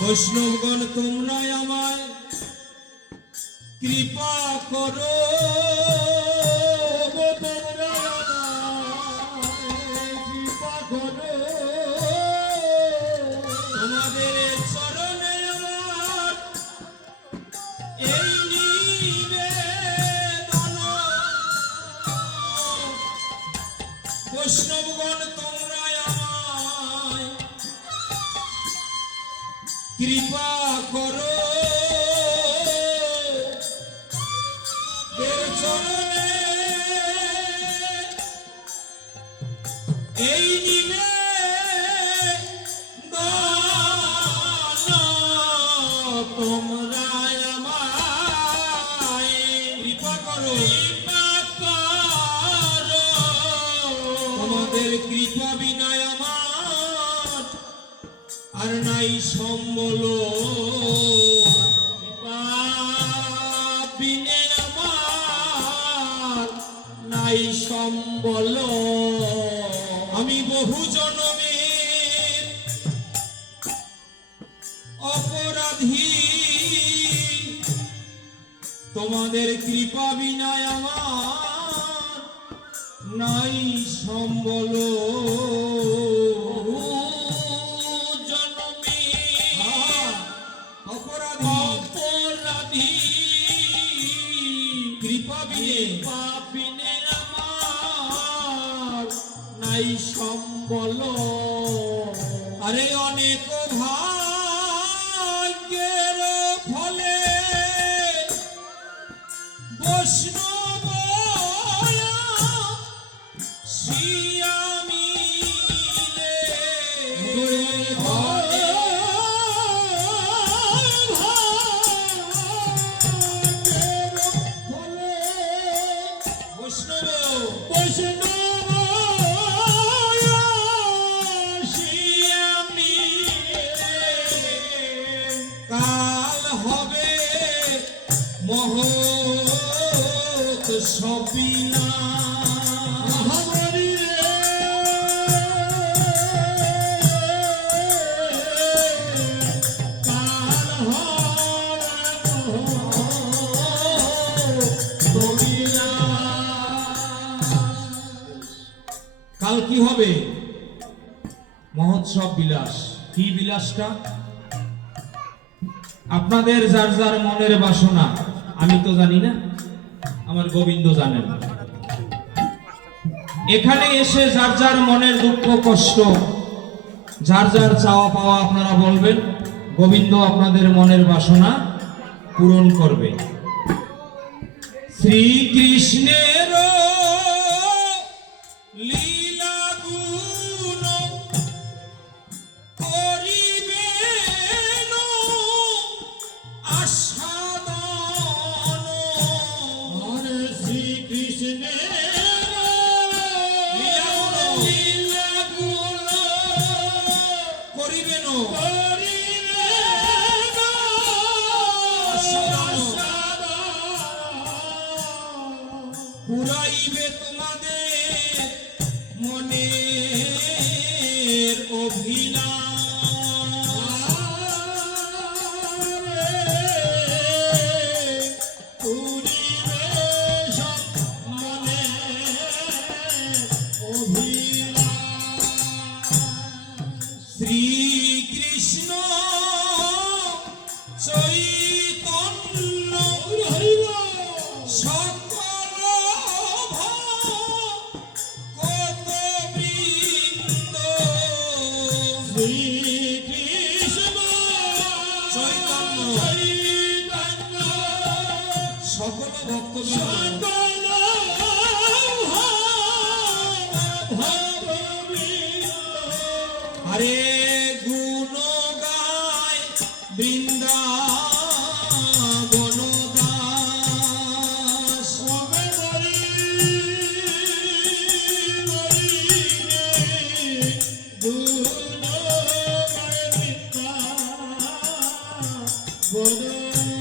বৈষ্ণবগণ তোমরা আমায় কৃপা করো, তোমরা কৃপা করো, তোমাদের চরণে আমার এই নিবেদন। বৈষ্ণবগণ তোমরা আমায় কৃপা করো, এই নিবেদন তোমরা আমায় কৃপা করো, তোমাদের কৃপা বিনা আমার আর নাই সম্বল, কৃপা বিনে আমার নাই সম্বল। আমি বহু জনমের অপরাধী, তোমাদের কৃপা বিনা আমার নাই সম্বল। অপরাধী কৃপা বিনে আমার নাই সম্বল। আরে অনেক ভাগ্যের ফলে বৈষ্ণব শিয়ামিলে বৈষ্ণব কাল হবে মহৎ সবিনা কাল কি হবে মহোৎসব বিলাস। কি বিলাসটা? আপনাদের যার যার মনের বাসনা, আমি তো জানি না, আমার গোবিন্দ জানেন। এখানে এসে যার যার মনের দুঃখ কষ্ট, যার যার চাওয়া পাওয়া আপনারা বলবেন, গোবিন্দ আপনাদের মনের বাসনা পূরণ করবে। শ্রীকৃষ্ণের লীলা গুণ করিবেন আস্বাদন। শ্রীকৃষ্ণের লীলা গুণ করিবেন পুরাইবে তোমাদের মনের অভিলাষ, পুরিবে সব মনের অভিলাষ। শ্রীকৃষ্ণ চৈতন্য সকল কত বৃন্দ। শ্রীকৃষ্ণ চৈতন্য সকল ভক্তবৃন্দ, আরে গুণ গায় বৃন্দাবন দাস। গুণ গায় বদন